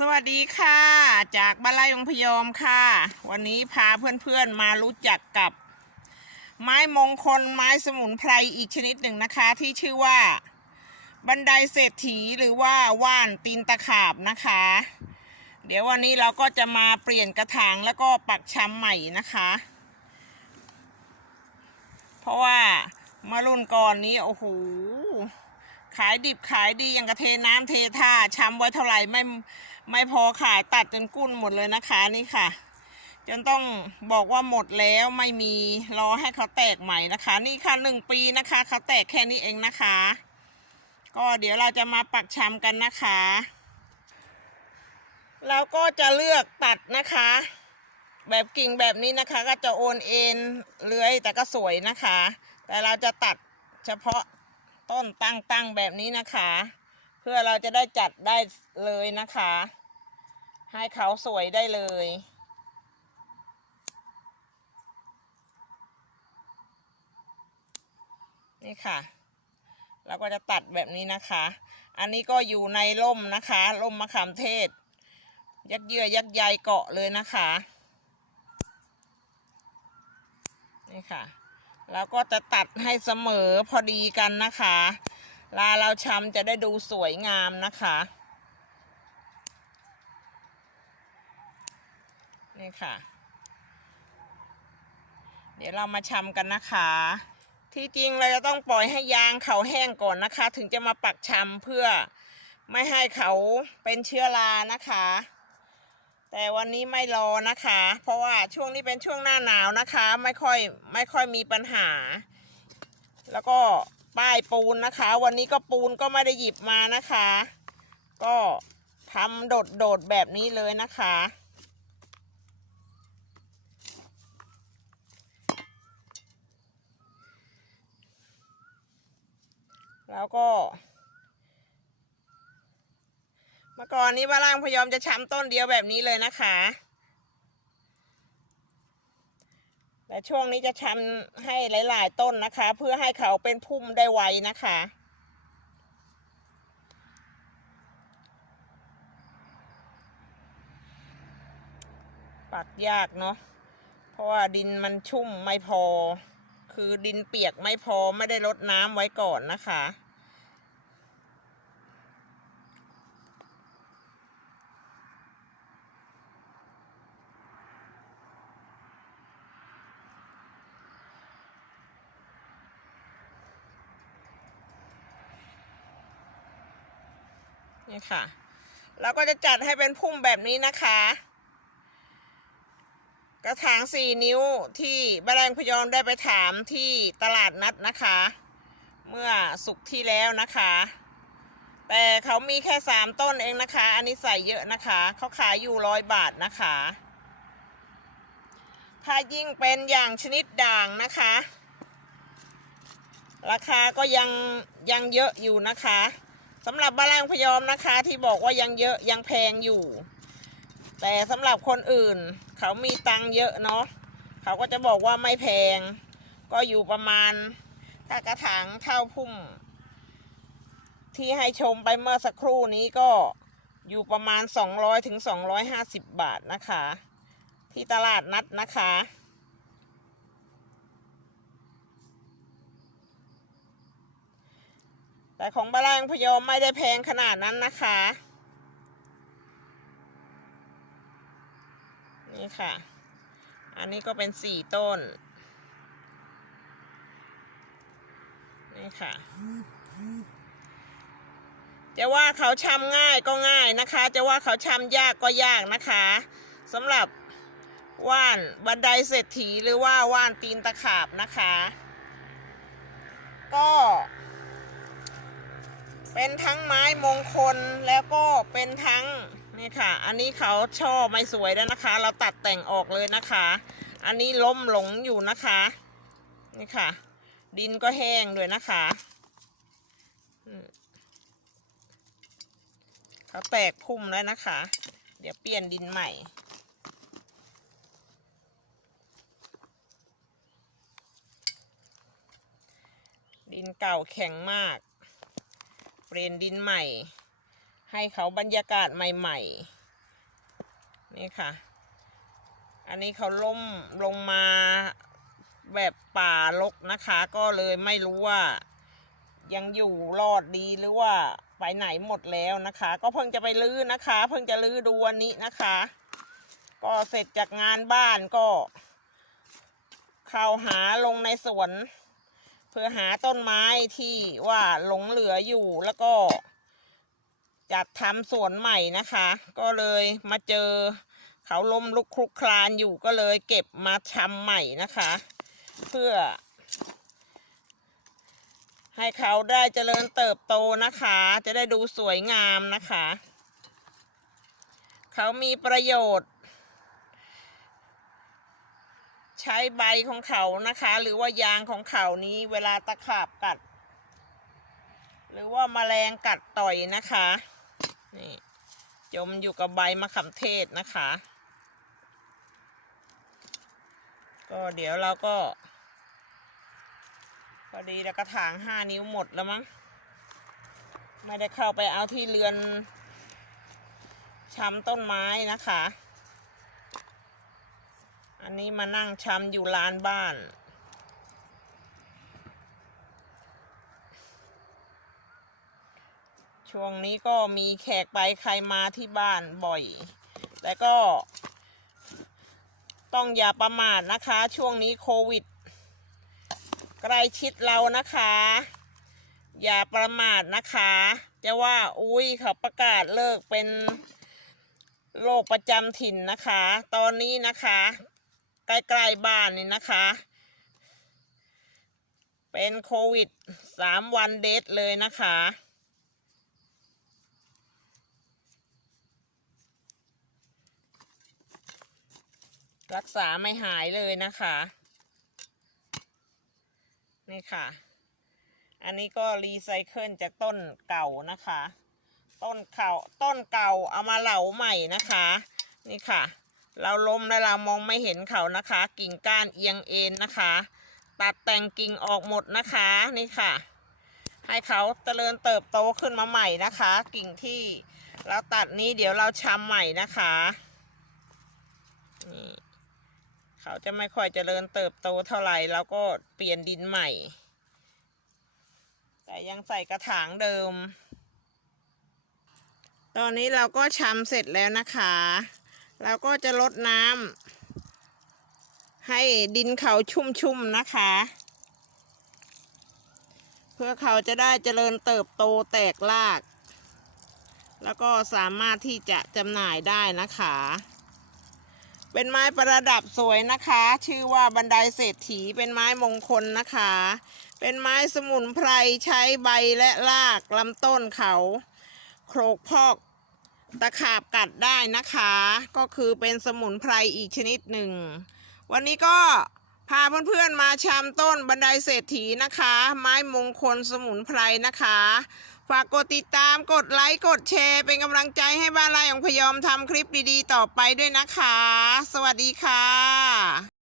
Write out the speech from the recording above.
สวัสดีค่ะ จากบ้านไร่องพยอมค่ะ วันนี้พาเพื่อนๆมารู้จักกับ ไม้มงคลไม้สมุนไพรอีกชนิดหนึ่งนะคะ ที่ชื่อว่า บันไดเศรษฐีหรือว่าว่านตีนตะขาบนะคะ เดี๋ยววันนี้เราก็จะมาเปลี่ยนกระถางแล้วก็ปักชำใหม่นะคะ เพราะว่ามารุ่นก่อนนี้โอ้โหขายดิบขายดีอย่างกระเทน้ำเทท่าช้ำไว้เท่าไหร่ไม่ ไม่พอขายตัดจนกุ้นหมดเลยนะคะนี่ค่ะ จนต้องบอกว่าหมดแล้วไม่มีรอให้เขาแตกใหม่นะคะ นี่ค่ะหนึ่งปีนะคะเขาแตกแค่นี้เองนะคะ ก็เดี๋ยวเราจะมาปักชำกันนะคะเราก็จะเลือกตัดนะคะ แบบกิ่งแบบนี้นะคะ ก็จะโอนเอ็นเลื้อยแต่ก็สวยนะคะ แต่เราจะตัดเฉพาะต้นตั้งตั้งแบบนี้นะคะ พื่อเราจะได้จัดได้เลยนะคะ ให้เขาสวยได้เลย นี่ค่ะ เราก็จะตัดแบบนี้นะคะ อันนี้ก็อยู่ในร่มนะคะร่มมะขามเทศ ยักเยื่อยักใยเกาะเลยนะคะ นี่ค่ะเราก็จะตัดให้เสมอพอดีกันนะคะ ลาเราชำจะได้ดูสวยงามนะคะนี่ค่ะ เดี๋ยวเรามาชำกันนะคะ ที่จริงเราจะต้องปล่อยให้ยางเขาแห้งก่อนนะคะ ถึงจะมาปักชำเพื่อไม่ให้เขาเป็นเชื้อรานะคะ แต่วันนี้ไม่รอนะคะ เพราะว่าช่วงนี้เป็นช่วงหน้าหนาวนะคะ ไม่ค่อยไม่ค่อยมีปัญหา แล้วก็ ป้ายปูนนะคะ วันนี้ก็ปูนก็ไม่ได้หยิบมานะคะ ก็ทำโดดโดดแบบนี้เลยนะคะ แล้วก็ เมื่อก่อนนี้ว่าล่างพยอมจะช้ำต้นเดียวแบบนี้เลยนะคะ แต่ช่วงนี้จะช้ำให้หลาย ๆ ต้นนะคะ เพื่อให้เขาเป็นพุ่มได้ไวนะคะ ปักยากเนาะเพราะว่าดินมันชุ่มไม่พอ คือดินเปียกไม่พอไม่ได้ลดน้ำไว้ก่อนนะคะ นี่ค่ะ เราก็จะจัดให้เป็นพุ่มแบบนี้นะคะ กระถางสี่นิ้วที่บแรงพยอมได้ไปถามที่ตลาดนัดนะคะ เมื่อสุกที่แล้วนะคะ แต่เขามีแค่สามต้นเองนะคะ อันนี้ใส่เยอะนะคะ เขาขายอยู่ร้อยบาทนะคะ ถ้ายิ่งเป็นอย่างชนิดด่างนะคะ ราคาก็ยังยังเยอะอยู่นะคะ สำหรับบ้านแรงพยอมนะคะ ที่บอกว่ายังเยอะยังแพงอยู่ แต่สำหรับคนอื่น เขามีตังเยอะเนาะเขาก็จะบอกว่าไม่แพง ก็อยู่ประมาณ ถ้ากระถางเท่าพุ่ม ที่ให้ชมไปเมื่อสักครู่นี้ก็อยู่ประมาณ 200ถึง250 บาทนะคะ ที่ตลาดนัดนะคะ แต่ของบานแรงพยอมไม่ได้แพงขนาดนั้นนะคะ นี่ค่ะ อันนี้ก็เป็นสี่ต้น นี่ค่ะ จะว่าเขาชำง่ายก็ง่ายนะคะ จะว่าเขาชำยากก็ยากนะคะสำหรับว่านบันไดเศรษฐีหรือว่าว่านตีนตะขาบนะคะ ก็ เป็นทั้งไม้มงคลแล้วก็เป็นทั้งนี่ค่ะ อันนี้เขาช่อไม่สวยแล้วนะคะ เราตัดแต่งออกเลยนะคะ อันนี้ล้มหลงอยู่นะคะ นี่ค่ะ ดินก็แห้งด้วยนะคะเขาแตกพุ่มแล้วนะคะ เดี๋ยวเปลี่ยนดินใหม่ดินเก่าแข็งมาก เปลี่ยนดินใหม่ ให้เขาบรรยากาศใหม่ ๆ นี่ค่ะ อันนี้เขาล่มลงมาแบบป่ารกนะคะ ก็เลยไม่รู้ว่า ยังอยู่รอดดีหรือว่าไปไหนหมดแล้วนะคะ ก็เพิ่งจะไปลื้อนะคะ เพิ่งจะลื้อดูวันนี้นะคะ ก็เสร็จจากงานบ้านก็ เข้าหาลงในสวน เพื่อหาต้นไม้ที่ว่าหลงเหลืออยู่แล้วก็จัดทำสวนใหม่นะคะ ก็เลยมาเจอเขาล้มลุกคลุกคลานอยู่ก็เลยเก็บมาทำใหม่นะคะ เพื่อ ให้เขาได้เจริญเติบโตนะคะ จะได้ดูสวยงามนะคะ เขามีประโยชน์ ใช้ใบของเขานะคะ หรือว่ายางของเขานี้เวลาตะขาบกัด หรือว่าแมลงกัดต่อยนะคะนี่จมอยู่กับใบมะขามเทศนะคะ ก็เดี๋ยวเราก็พอดีแล้วกระถางห้านิ้วหมดแล้วมั้งไม่ได้เข้าไปเอาที่เรือนช้ำต้นไม้นะคะ อันนี้มานั่งช้ำอยู่ลานบ้าน ช่วงนี้ก็มีแขกไปใครมาที่บ้านบ่อย แต่ก็ ต้องอย่าประมาทนะคะ ช่วงนี้โควิดใกล้ชิดเรานะคะ อย่าประมาทนะคะ จะว่าอุ้ยเขาประกาศเลิกเป็นโรคประจำถิ่นนะคะ ตอนนี้นะคะ ใกล้ๆบ้านนี่นะคะ เป็นโควิดสามวันเดทเลยนะคะ รักษาไม่หายเลยนะคะ นี่ค่ะ อันนี้ก็รีไซเคิลจากต้นเก่านะคะ ต้นเก่าต้นเก่าเอามาเหลาใหม่นะคะ นี่ค่ะ เราล้มแล้วเรามองไม่เห็นเขานะคะ กิ่งก้านเอียงเอ็นนะคะ ตัดแต่งกิ่งออกหมดนะคะนี่ค่ะ ให้เขาเจริญเติบโตขึ้นมาใหม่นะคะ กิ่งที่เราตัดนี้เดี๋ยวเราชำใหม่นะคะนี่เขาจะไม่ค่อยเจริญเติบโตเท่าไหร่เราก็เปลี่ยนดินใหม่ แต่ยังใส่กระถางเดิม ตอนนี้เราก็ชำเสร็จแล้วนะคะ เราก็จะลดน้ำให้ดินเขาชุ่มๆนะคะ เพื่อเขาจะได้เจริญเติบโตแตกราก แล้วก็สามารถที่จะจำหน่ายได้นะคะ เป็นไม้ประดับสวยนะคะ ชื่อว่าบันไดเศรษฐีเป็นไม้มงคลนะคะ เป็นไม้สมุนไพรใช้ใบและรากลำต้นเขาโครกพอก ตะขาบกัดได้นะคะ ก็คือเป็นสมุนไพรอีกชนิดหนึ่ง วันนี้ก็พาเพื่อนๆมาชมต้นบันไดเศรษฐีนะคะ ไม้มงคลสมุนไพรนะคะ ฝากกดติดตามกดไลค์กดแชร์ เป็นกำลังใจให้บ้านไร่ของพยอมทำคลิปดีๆ ต่อไปด้วยนะคะ สวัสดีค่ะ